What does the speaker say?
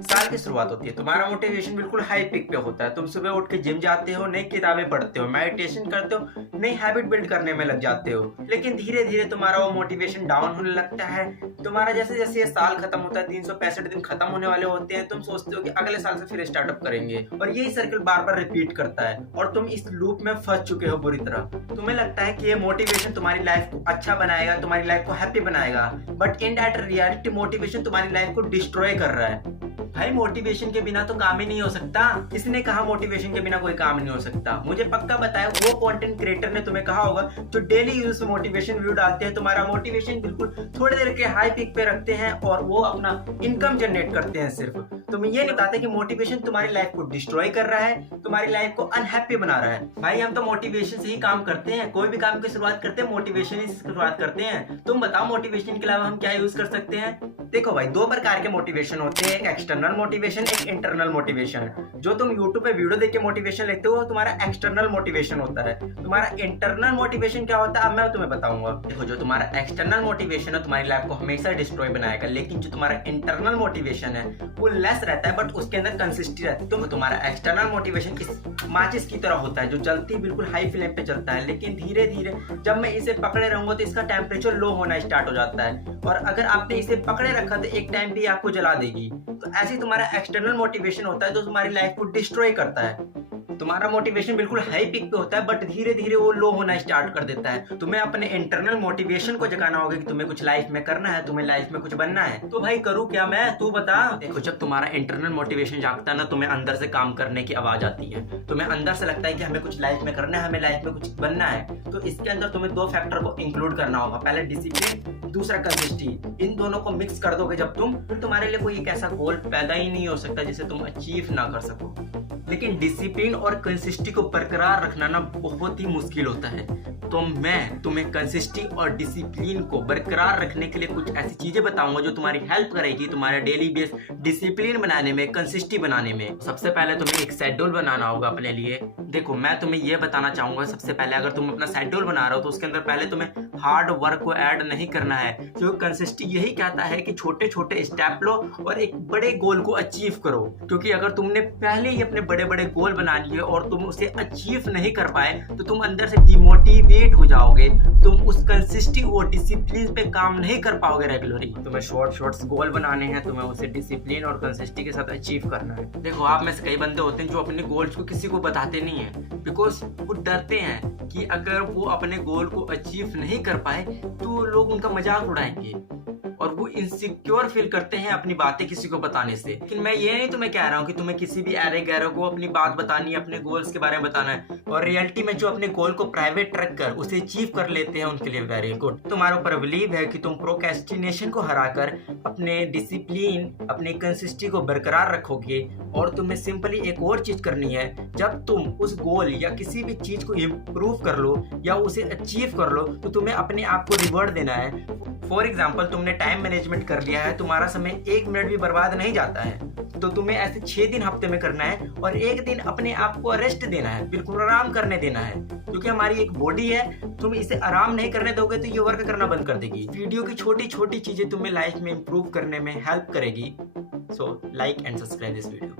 साल की शुरुआत होती है, तुम्हारा मोटिवेशन बिल्कुल हाई पिक पे होता है। तुम सुबह उठ के जिम जाते हो, नई किताबें पढ़ते हो, मेडिटेशन करते हो, नई हैबिट बिल्ड करने में लग जाते हो। लेकिन धीरे धीरे तुम्हारा वो मोटिवेशन डाउन होने लगता है। तुम्हारा जैसे जैसे ये साल खत्म होता है, 365 दिन खत्म होने वाले होते हैं, तुम सोचते हो कि अगले साल से फिर स्टार्टअप करेंगे, और यही सर्कल बार बार रिपीट करता है और तुम इस लूप में फंस चुके हो बुरी तरह। तुम्हें लगता है कि ये मोटिवेशन तुम्हारी लाइफ को अच्छा बनाएगा, तुम्हारी लाइफ को हैप्पी बनाएगा, but in that reality motivation तुम्हारी लाइफ को डिस्ट्रॉय कर रहा है। भाई मोटिवेशन के बिना तो काम ही नहीं हो सकता। किसने कहा मोटिवेशन के बिना कोई काम नहीं हो सकता? मुझे पक्का बताया वो कंटेंट क्रिएटर ने तुम्हें कहा होगा जो डेली यूज मोटिवेशन वीडियो डालते हैं। तुम्हारा मोटिवेशन बिल्कुल थोड़ी देर के हाई पीक पे रखते हैं और वो अपना इनकम जनरेट करते हैं। सिर्फ तुम ये नहीं बताते कि मोटिवेशन तुम्हारी लाइफ को डिस्ट्रॉय कर रहा है, तुम्हारी लाइफ को अनहैप्पी बना रहा है। भाई हम तो मोटिवेशन से ही काम करते हैं, कोई भी काम की शुरुआत करते हैं मोटिवेशन से शुरुआत करते हैं। तुम बताओ मोटिवेशन के अलावा हम क्या यूज कर सकते हैं? देखो भाई, दो प्रकार के मोटिवेशन होते हैं, एक एक्सटर्नल मोटिवेशन, एक इंटरनल मोटिवेशन। जो तुम यूट्यूब पे वीडियो देख के मोटिवेशन लेते हो तुम्हारा एक्सटर्नल मोटिवेशन होता है। तुम्हारा इंटरनल मोटिवेशन क्या होता है अब मैं तुम्हें बताऊंगा। देखो, जो तुम्हारा एक्सटर्नल मोटिवेशन है तुम्हारी लाइफ को हमेशा डिस्ट्रॉय बनाएगा, लेकिन जो तुम्हारा इंटरनल मोटिवेशन है वो लेस रहता है बट उसके अंदर कंसिस्टेंसी रहती है। तो तुम्हारा एक्सटर्नल मोटिवेशन इस माचिस की तरह होता है जो जलती बिल्कुल हाई फ्लेम पे चलता है, लेकिन धीरे धीरे जब मैं इसे पकड़े रहूंगा तो इसका टेम्परेचर लो होना स्टार्ट हो जाता है, और अगर आपने इसे पकड़े रखा तो एक टाइम पे आपको जला देगी। तो ऐसे तुम्हारा एक्सटर्नल मोटिवेशन होता है जो तुम्हारी लाइफ को डिस्ट्रॉय करता है। तुम्हारा मोटिवेशन बिल्कुल हाई पिक पे होता है बट धीरे धीरे वो लो होना स्टार्ट कर देता है। तुम्हें अपने इंटरनल मोटिवेशन को जगाना होगा कि तुम्हें कुछ लाइफ में करना है, तुम्हें लाइफ में कुछ बनना है। तो भाई करूँ क्या मैं, तू बता। देखो, जब तुम्हारा इंटरनल मोटिवेशन जागता है ना, तुम्हें अंदर से काम करने की आवाज आती है, तुम्हें अंदर से लगता है कि हमें कुछ लाइफ में करना है, हमें लाइफ में कुछ बनना है। तो इसके अंदर तुम्हें दो फैक्टर को इंक्लूड करना होगा, पहले डिसिप्लिन, दूसरा कंसिस्टेंसी। इन दोनों को मिक्स कर दोगे जब तुम, फिर तुम्हारे लिए कोई एक ऐसा गोल पैदा ही नहीं हो सकता जिसे तुम अचीव ना कर सको। लेकिन डिसिप्लिन और कंसिस्टेंसी को बरकरार रखना ना बहुत ही मुश्किल होता है। तो मैं तुम्हें कंसिस्टेंसी और डिसिप्लिन को बरकरार रखने के लिए कुछ ऐसी चीजें बताऊंगा जो तुम्हारी हेल्प करेगी तुम्हारे डेली बेस डिसिप्लिन बनाने में, कंसिस्टेंसी बनाने में। सबसे पहले तुम्हें एक शेड्यूल बनाना होगा अपने लिए। देखो, मैं तुम्हें यह बताना चाहूंगा, सबसे पहले अगर तुम अपना शेड्यूल बना रहे हो तो उसके अंदर पहले तुम्हें हार्ड वर्क को ऐड नहीं करना है, क्योंकि कंसिस्टेंसी यही कहता है कि छोटे छोटे स्टेप लो और एक बड़े गोल को अचीव करो। क्योंकि अगर तुमने पहले ही अपने बड़े बड़े गोल बना लिए और तुम उसे अचीव नहीं कर पाए तो तुम अंदर से डिमोटिवेट हो जाओगे, तुम उस कंसिस्टेंसी और डिसिप्लिन पे काम नहीं कर पाओगे रेगुलरली। तुम्हें शॉर्ट्स गोल बनाने हैं, तुम्हें उसे डिसिप्लिन और कंसिस्टेंसी के साथ अचीव करना है। देखो, आप में से कई बंदे होते हैं जो अपने गोल्स को किसी को बताते नहीं है, बिकॉज वो डरते हैं कि अगर वो अपने गोल को अचीव नहीं कर पाए तो लोग उनका मजाक उड़ाएंगे, और वो इनसिक्योर फील करते हैं अपनी बातें किसी को बताने से। लेकिन मैं ये नहीं तुम्हें कह रहा हूँ कि तुम्हें किसी भी ऐरे गैरों को अपनी बात बतानी है, अपने गोल्स के बारे में बताना है। और रियलिटी में जो अपने गोल को प्राइवेट रख कर उसे अचीव कर लेते हैं उनके लिए वेरी गुड। तुम्हारे ऊपर बिलीव है कि तुम प्रोक्रेस्टिनेशन को हराकर अपने डिसिप्लिन, अपनी कंसिस्टेंसी को बरकरार रखोगे। और तुम्हें सिंपली एक और चीज करनी है, जब तुम उस गोल या किसी भी चीज को इम्प्रूव कर लो या उसे अचीव कर लो तो तुम्हें अपने आप को रिवॉर्ड देना है। फॉर एग्जाम्पल, तुमने टाइम मैनेजमेंट कर लिया है, तुम्हारा समय 1 मिनट भी बर्बाद नहीं जाता है, तो तुम्हें ऐसे 6 दिन हफ्ते में करना है और 1 दिन अपने आप को रेस्ट देना है, बिल्कुल आराम करने देना है। क्योंकि हमारी एक बॉडी है, तुम इसे आराम नहीं करने दोगे तो ये वर्क करना बंद कर देगी। वीडियो की छोटी छोटी चीजें तुम्हें लाइफ में इंप्रूव करने में हेल्प करेगी। So like and subscribe this video.